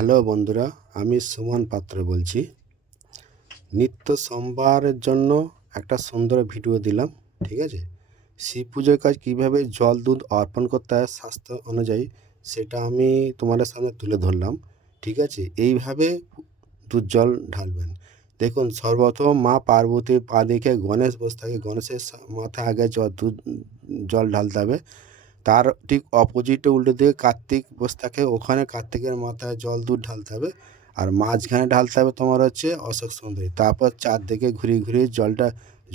Hello বন্ধুরা, আমি সুমন পাত্র বলছি। নিত্য সোমবারের জন্য একটা সুন্দর ভিডিও দিলাম, ঠিক আছে? শিব পুজোর কাজ কীভাবে জল দুধ অর্পণ করতে হয় শাস্ত্র অনুযায়ী, সেটা আমি তোমাদের সামনে তুলে ধরলাম, ঠিক আছে? এইভাবে দুধ জল ঢালবেন। দেখুন, সর্বপ্রথম মা পার্বতীর পা দেখে গণেশ বসে থাকে, গণেশের মাথায় আগে জল ঢালতে হবে। তার ঠিক অপোজিটে উল্টো দিকে কার্তিক বসে থাকে, ওখানে কার্তিকের মাথায় জল দুধ ঢালতে হবে। আর মাঝখানে ঢালতে হবে তোমার হচ্ছে অশোক সুন্দরী। তারপর চারদিকে ঘুরিয়ে ঘুরিয়ে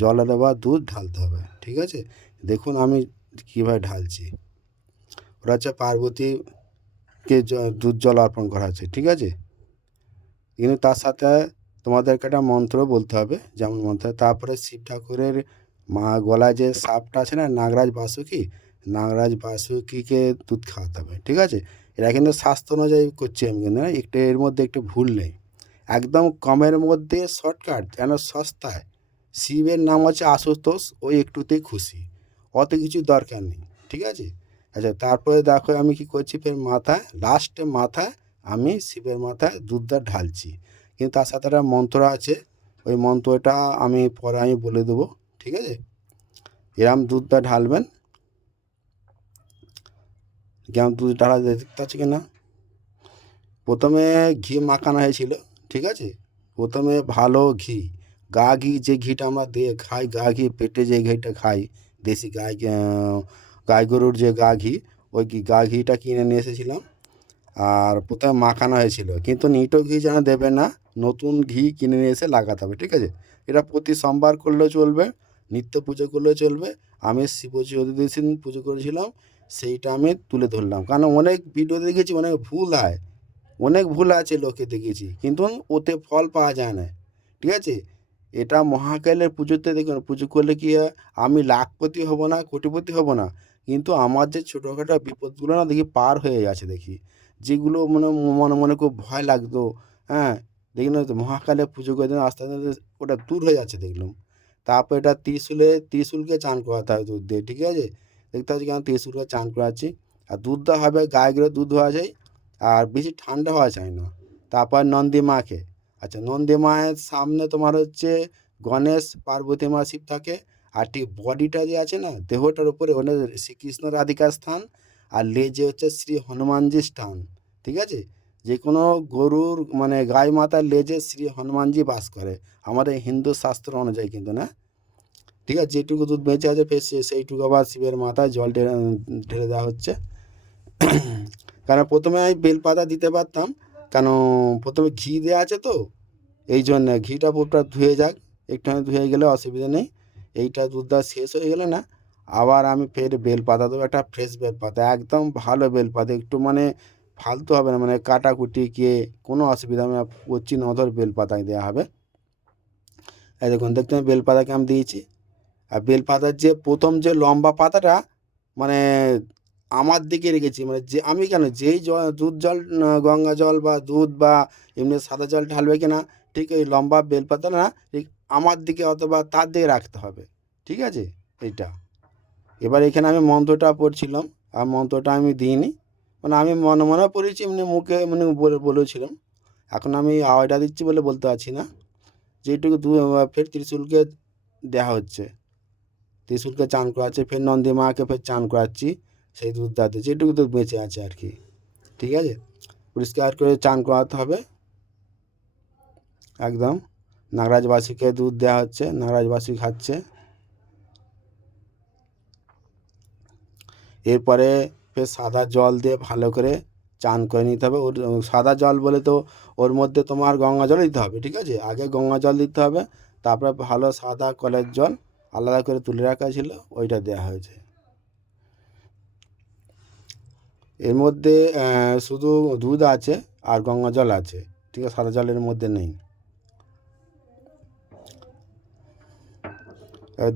জল বা দুধ ঢালতে হবে, ঠিক আছে? দেখুন আমি কীভাবে ঢালছি। ওরা হচ্ছে পার্বতীকে দুধ জল অর্পণ করা হচ্ছে, ঠিক আছে? কিন্তু তার সাথে তোমাদেরকে একটা মন্ত্র বলতে হবে, যেমন মন্ত্র। তারপরে শিব ঠাকুরের গলায় যে সাপটা আছে না, নাগরাজ বাসুকিকে দুধ খাওয়াতে হবে, ঠিক আছে? এরা কিন্তু স্বাস্থ্য অনুযায়ী করছি আমি, কিন্তু না একটু এর মধ্যে একটু ভুল নেই। একদম কমের মধ্যে শর্টকাট, যেন সস্তায়। শিবের নাম হচ্ছে আশুতোষ, ওই একটুতেই খুশি, অত কিছু দরকার নেই, ঠিক আছে? আচ্ছা, তারপরে দেখো আমি কি করছি, ফের মাথায় আমি শিবের মাথায় দুধটা ঢালছি। কিন্তু তার সাথে একটা মন্ত্র আছে, ওই মন্ত্রটা আমি বলে দেবো, ঠিক আছে? এরম দুধটা ঢালবেন। কেমন দুধ ঢালা দেখতে পাচ্ছি কি না? প্রথমে ঘি মাখানো হয়েছিল, ঠিক আছে? প্রথমে ভালো ঘি, ঘি, যে ঘিটা আমরা দিয়ে খাই, ঘি পেটে যে ঘিটা খাই, দেশি গাই গরুর যে ঘি, ওই ঘিটা কিনে নিয়ে এসেছিলাম। আর প্রথমে মাখানো হয়েছিল, কিন্তু নিটো ঘি যেন দেবে না, নতুন ঘি কিনে নিয়ে এসে লাগাতে হবে, ঠিক আছে? এটা প্রতি সোমবার করলেও চলবে, নিত্য পুজো করলেও চলবে। আমি শিব চতুর্দশী দিন পুজো করেছিলাম, সেইটা আমি তুলে ধরলাম। কারণ অনেক ভিডিও দেখেছি, অনেক ভুল আছে লোকে দেখেছি, কিন্তু ওতে ফল পাওয়া যায় না, ঠিক আছে? এটা মহাকালের পুজোতে দেখুন, পুজো করলে কি হয়, আমি লাখপতি হব না, কোটিপতি হব না, কিন্তু আমার যে ছোটোখাটো বিপদগুলো না দেখি পার হয়ে যাচ্ছে, দেখি যেগুলো মনে মনে খুব ভয় লাগতো। হ্যাঁ, দেখি না তো মহাকালে পুজো করে দিন, আস্তে আস্তে ওটা দূর হয়ে যাচ্ছে দেখলাম। তারপর এটা ত্রিশূলকে চান করাতে হয় দুধ দিয়ে, ঠিক আছে? দেখতে পাচ্ছি কেন ত্রিশূলকে চান করাচ্ছি। আর দুধটা হবে গায়ে গেলে দুধ হওয়া যায়, আর বেশি ঠান্ডা হওয়া চাই না। তারপর নন্দী মাকে, আচ্ছা, নন্দী মায়ের সামনে তোমার হচ্ছে গণেশ, পার্বতী মা, শিব থাকে। আর ঠিক বডিটা যে আছে না, দেহটার উপরে ওখানে শ্রীকৃষ্ণ রাধিকার স্থান, আর লেজে হচ্ছে শ্রী হনুমানজির স্থান, ঠিক আছে? যে কোনো গরুর গাই মাতার লেজে শ্রী হনুমানজি বাস করে, আমাদের হিন্দু শাস্ত্র অনুযায়ী, কিন্তু না, ঠিক আছে? যেটুকু দুধ বেঁচে আছে ফের সেইটুকু আবার শিবের মাথায় জল ঢেলে দেওয়া হচ্ছে। কারণ প্রথমে আমি বেলপাতা দিতে পারতাম, কেন, প্রথমে ঘি দেওয়া আছে তো, এই জন্য ঘিটা পুরোটা ধুয়ে যাক, একটুখানি ধুয়ে গেলে অসুবিধা নেই। এইটা দুধটা শেষ হয়ে গেলে না, আবার আমি ফের বেলপাতা দেবো, একটা ফ্রেশ বেলপাতা, একদম ভালো বেলপাতা, একটু ফালতু হবে না, কাটাকুটি গিয়ে কোনো অসুবিধা আমি করছি না, ধর বেলপাতায় দেওয়া হবে। এই দেখুন, দেখতে আমি বেলপাতাকে আমি দিয়েছি। আর বেলপাতার যে প্রথম যে লম্বা পাতাটা, মানে আমার দিকে রেখেছি, যে আমি কেন যেই দুধ জল, গঙ্গা জল বা দুধ বা এমনি সাদা জল ঢালবে কিনা, ঠিক ওই লম্বা বেলপাতা না, ঠিক আমার দিকে অথবা তার দিকে রাখতে হবে, ঠিক আছে? এইটা এবার এখানে আমি মন্ত্রটা পড়ছিলাম, আর মন্ত্রটা আমি দিইনি, আমি মনে মনে পড়েছি, এমনি মুখে বলেছিলাম। এখন আমি আওয়াজটা দিচ্ছি বলে বলতে পারছি না। যেটুকু ফের ত্রিশূলকে দেওয়া হচ্ছে, ত্রিশূলকে চান করাচ্ছে, ফের নন্দী মাকে ফের চান করাচ্ছি, সেই দুধটাতে যেটুকু দুধ বেঁচে আছে আর কি, ঠিক আছে? পরিষ্কার করে চান করাতে হবে একদম। নাগরাজবাসীকে দুধ দেওয়া হচ্ছে, নাগরাজবাসী খাচ্ছে। এরপরে ফের সাদা জল দিয়ে ভালো করে চান করে নিতে হবে। ওর সাদা জল বলে তো ওর মধ্যে তোমার গঙ্গা জল দিতে হবে, ঠিক আছে? আগে গঙ্গা জল দিতে হবে, তারপরে ভালো সাদা কলের জল আলাদা করে তুলে রাখা ছিল, ওইটা দেওয়া হয়েছে। এর মধ্যে শুধু দুধ আছে আর গঙ্গা জল আছে, ঠিক আছে? সাদা জলের মধ্যে নেই।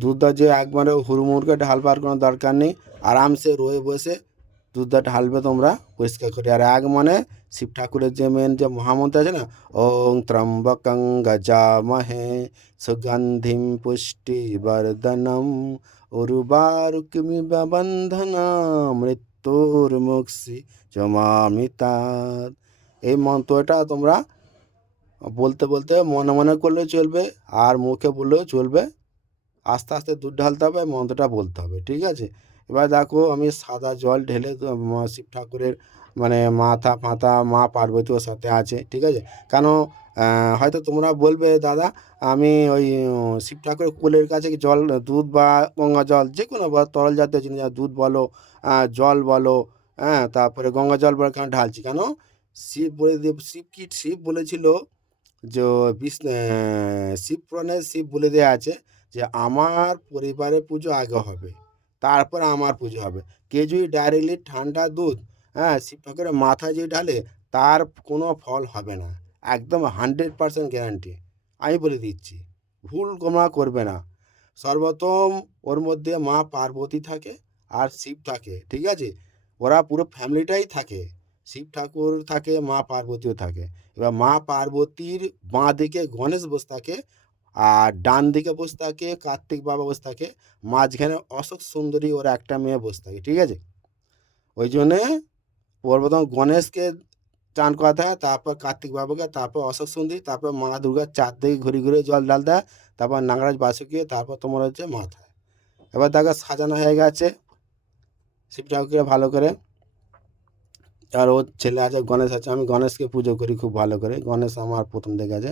দুধটা যে একবারে হুড়মুড়কে ঢালবার কোনো দরকার নেই, আরামসে রয়ে বসে দুধটা ঢালবে তোমরা পরিষ্কার করে। আর শিব ঠাকুরের যে মেন যে মহামন্ত্র আছে না, ওং ত্রম্বকং গজামহে সুগন্ধিম পুষ্টি বর্ধনম উর্বারুকমিব বন্ধনা মৃত্যুর্মুক্ষি চমামিতাৎ। এই মন্ত্রটা তোমরা বলতে বলতে মনে মনে করলেও চলবে আর মুখে বললেও চলবে। আস্তে আস্তে দুধ ঢালতে হবে, মন্ত্রটা বলতে হবে, ঠিক আছে? এবার দেখো আমি সাদা জল ঢেলে শিব ঠাকুরের মানে মাথা ফাথা মা পার্বতী ওর সাথে আছে, ঠিক আছে? কেন হয়তো তোমরা বলবে দাদা আমি ওই শিব ঠাকুরের কোলের কাছে কি জল দুধ বা গঙ্গা জল যে কোনো বা তরল জাতীয় জিনিস দুধ বলো জল বলো, হ্যাঁ, তারপরে গঙ্গা জল বলে কেন ঢালছি কেন? শিব বলেছিল যে শিব পুরাণে শিব বলে দেওয়া আছে যে আমার পরিবারের পুজো আগে হবে, তারপর আমার পুজো হবে। কেউ যদি ডাইরেক্টলি ঠান্ডা দুধ হ্যাঁ শিব ঠাকুরের মাথায় যদি ঢালে তার কোনো ফল হবে না, একদম 100% গ্যারান্টি আমি বলে দিচ্ছি, ভুল তোমরা করবে না। সর্বপ্রথম ওর মধ্যে মা পার্বতী থাকে আর শিব থাকে, ঠিক আছে? ওরা পুরো ফ্যামিলিটাই থাকে, শিব ঠাকুর থাকে মা পার্বতীও থাকে। এবার মা পার্বতীর বাঁ দিকে গণেশ বসে থাকে আর ডান দিকে বসে থাকে কার্তিক বাবা বসে থাকে, মাঝখানে অশোক সুন্দরী ওর একটা মেয়ে বসে থাকে, ঠিক আছে? ওই জন্যে প্রথম গণেশকে চান করাতে হয়, তারপর কার্তিক বাবাকে, তারপর অশোক সুন্দরী, তারপর মা দুর্গার চারদিকে ঘুরে ঘুরে জল ঢালতে হয়, তারপর নাগরাজ বাসুকি, তারপর তোমার হচ্ছে মাথায়। এবার দেখো সাজানো হয়ে গেছে শিব ঠাকুরকে ভালো করে। আর ওর ছেলে আছে গণেশ আছে, আমি গণেশকে পুজো করি খুব ভালো করে, গণেশ আমার প্রথম থেকে আছে।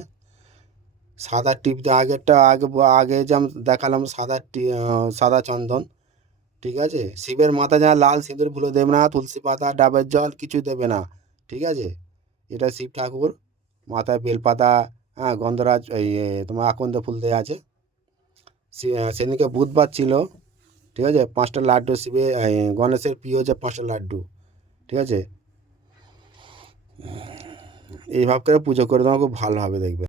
সাদা টিপ দিয়ে আগে যে আমি দেখালাম সাদা চন্দন, ঠিক আছে? শিবের মাথা যেন লাল সিঁদুর ভুলে দেবে না, তুলসী পাতা ডাবের জল কিছু দেবে না, ঠিক আছে? এটা শিব ঠাকুর মাথায় বেলপাতা, হ্যাঁ, গন্ধরাজ এই তোমার আকন্দ ফুল দেওয়া আছে। সেদিনকে বুধবার ছিল, ঠিক আছে? 5টা লাড্ডু গণেশের প্রিয় যে 5টা লাড্ডু, ঠিক আছে? এইভাবে করে পুজো করে তোমার খুব ভালো হবে দেখবে।